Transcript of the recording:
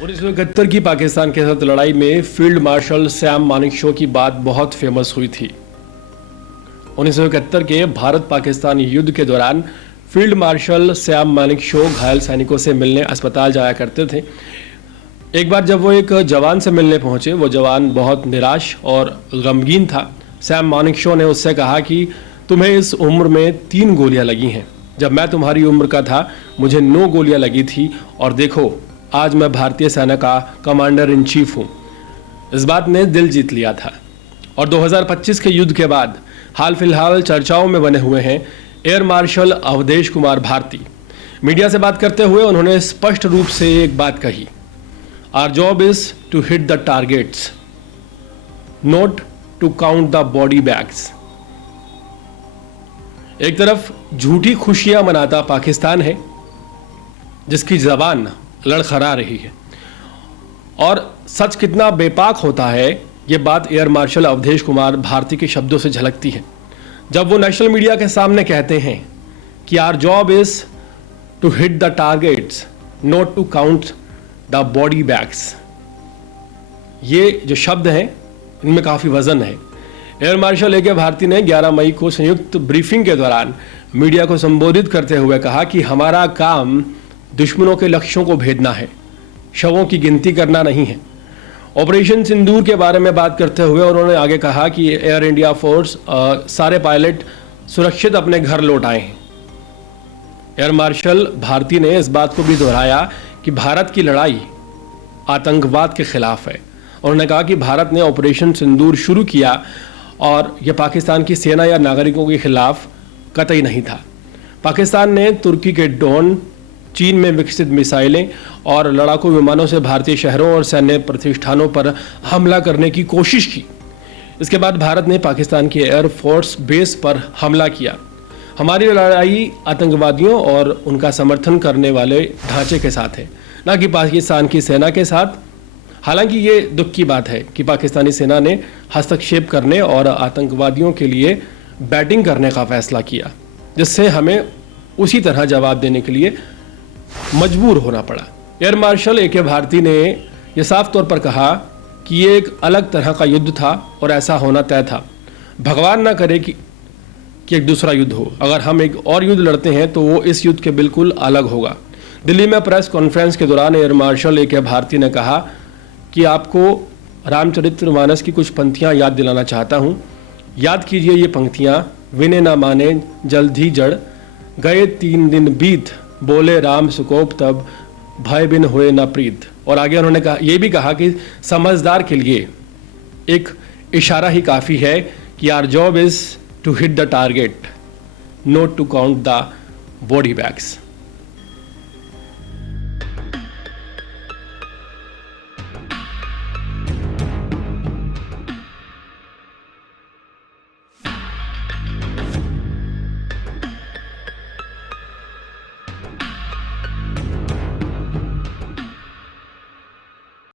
1971 की पाकिस्तान के साथ लड़ाई में फील्ड मार्शल सैम मानेकशॉ की बात बहुत फेमस हुई थी। 1971 के भारत पाकिस्तान युद्ध के दौरान फील्ड मार्शल सैम मानेकशॉ घायल सैनिकों से मिलने अस्पताल जाया करते थे। एक बार जब वो एक जवान से मिलने पहुंचे, वो जवान बहुत निराश और गमगीन था। सैम मानेकशॉ ने उससे कहा कि तुम्हें इस उम्र में 3 गोलियां लगी हैं। जब मैं तुम्हारी उम्र का था मुझे 9 गोलियां लगी थी और देखो आज मैं भारतीय सेना का कमांडर इन चीफ हूँ। इस बात ने दिल जीत लिया था। और 2025 के युद्ध के बाद हाल फिलहाल चर्चाओं में बने हुए हैं air marshal Awadhesh Kumar Bharti. Media से बात करते हुए उन्होंने स्पष्ट रूप से एक बात कही, our job is to hit the targets, not to count the body bags. एक तरफ झूठी खुशियां मनाता पाकिस्तान है जिसकी जबान लड़खड़ा रही है, और सच कितना बेपाक होता है ये बात एयर मार्शल अवधेश कुमार भारती के शब्दों से झलकती है जब वो नेशनल मीडिया के सामने कहते हैं कि our job is to hit the targets, not to count the body bags. ये जो शब्द हैं इनमें काफ़ी वजन है। एयर मार्शल ए के भारती ने 11 मई को संयुक्त ब्रीफिंग के दौरान मीडिया को संबोधित करते हुए कहा कि हमारा काम दुश्मनों के लक्ष्यों को भेदना है, शवों की गिनती करना नहीं है। ऑपरेशन सिंदूर के बारे में बात करते हुए उन्होंने आगे कहा कि एयर इंडिया फोर्स सारे पायलट सुरक्षित अपने घर लौट आए हैं। एयर मार्शल भारती ने इस बात को भी दोहराया कि भारत की लड़ाई आतंकवाद के खिलाफ है। उन्होंने कहा कि भारत ने ऑपरेशन सिंदूर शुरू किया और यह पाकिस्तान की सेना या नागरिकों के खिलाफ कतई नहीं था। पाकिस्तान ने तुर्की के ड्रोन, चीन में विकसित मिसाइलें और लड़ाकू विमानों से भारतीय शहरों और सैन्य प्रतिष्ठानों पर हमला करने की कोशिश की। इसके बाद भारत ने पाकिस्तान की एयरफोर्स बेस पर हमला किया। हमारी लड़ाई आतंकवादियों और उनका समर्थन करने वाले ढांचे के साथ है, न कि पाकिस्तान की सेना के साथ। हालांकि ये दुख की बात है कि पाकिस्तानी सेना ने हस्तक्षेप करने और आतंकवादियों के लिए बैटिंग करने का फैसला किया, जिससे हमें उसी तरह जवाब देने के लिए मजबूर होना पड़ा। एयर मार्शल ए के भारती ने यह साफ तौर पर कहा कि ये एक अलग तरह का युद्ध था और ऐसा होना तय था। भगवान ना करे कि एक दूसरा युद्ध हो। अगर हम एक और युद्ध लड़ते हैं तो वो इस युद्ध के बिल्कुल अलग होगा। दिल्ली में प्रेस कॉन्फ्रेंस के दौरान एयर मार्शल ए के भारती ने कहा कि आपको रामचरितमानस की कुछ पंक्तियाँ याद दिलाना चाहता हूँ। याद कीजिए ये पंक्तियाँ, विने ना माने जल्द ही जड़, गए 3 दिन बीत, बोले राम सुकोप तब, भय बिन हुए न प्रीत। और आगे उन्होंने कहा, ये भी कहा कि समझदार के लिए एक इशारा ही काफ़ी है कि our job is to hit the target, not to count the body bags.